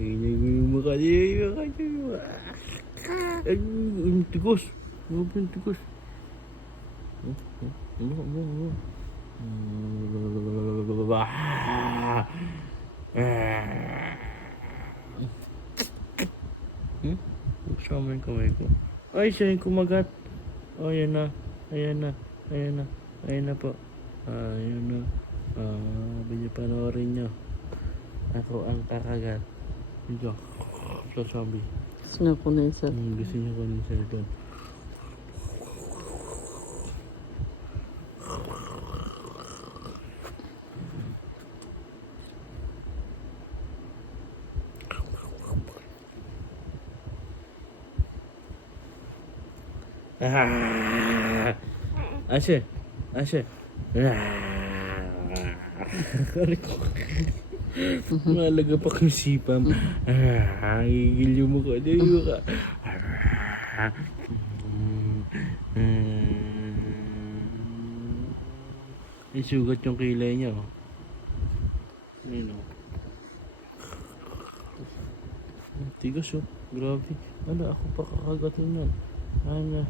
Ini mukha niya. Ay, tigas. Huwag yung tigas. Sama yung kamay ko. Ay, siya yung kumagat. Oh, ayan na. Ayan na. Ayan na. Ayan na po. Ayan na. Panoorin nyo. Ako ang kakagat. Ito. Sa zombie. Gusto na ko na isa. Gusto niya ko ng cellphone. Ashe. Ashe. Malaga pa kang sipam. Gigil yung mukha. Di yung mukha. May sugat yung kilay niya. Oh. Ayun oh. Tigas oh. Grabe. Ano, ako pa kakagatin yan. Ano.